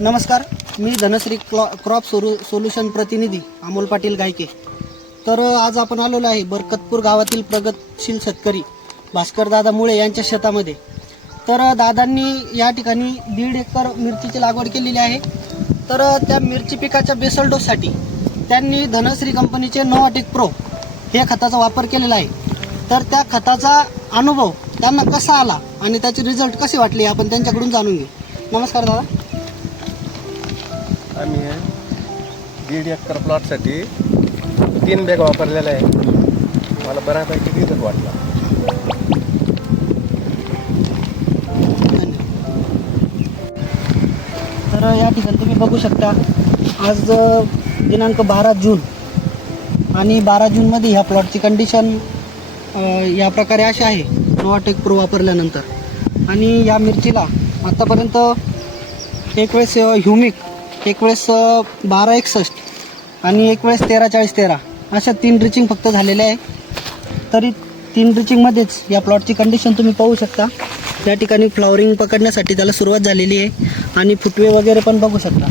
नमस्कार, मी Dhanashree crop solution प्रतिनिधी अमोल पाटील गायके. तर आज आपण आलेलो आहे बरकतपूर गावातील प्रगतशील शेतकरी भास्कर दादा मुळे यांच्या शेतामध्ये. तर दादांनी या ठिकाणी 1.5 एकर मिरचीची लागवड केलेली आहे. तर त्या मिरची पिकाच्या बेसल डोससाठी त्यांनी धनश्री कंपनीचे नोवाटेक प्रो हे खताचा वापर केलेला आहे. तर त्या खताचा अनुभव त्यांना कसा आला आणि त्याचे रिझल्ट कसे वाटले आपण त्यांच्याकडून जाणून घेऊ. नमस्कार दादा. आम्ही 1.5 एकर प्लॉटसाठी 3 बॅग वापरलेल्या आहे. मला बऱ्यापैकी रिझल्ट वाटला. तर या ठिकाणी तुम्ही बघू शकता आज दिनांक 12 जून आणि 12 जूनमध्ये ह्या प्लॉटची कंडिशन या प्रकारे अशी आहे नोवाटेक प्रो वापरल्यानंतर. आणि या मिरचीला आत्तापर्यंत एक वेळेस ह्युमिक, एक वेळेस 1261 आणि एक वेळेस 1340-13 अशा 3 ड्रिचिंग फक्त झालेले आहे. तरी 3 ड्रिचिंगमध्येच या प्लॉटची कंडिशन तुम्ही पाहू शकता. या ठिकाणी फ्लॉवरिंग पकडण्यासाठी त्याला सुरुवात झालेली आहे आणि फुटवे वगैरे पण बघू शकता.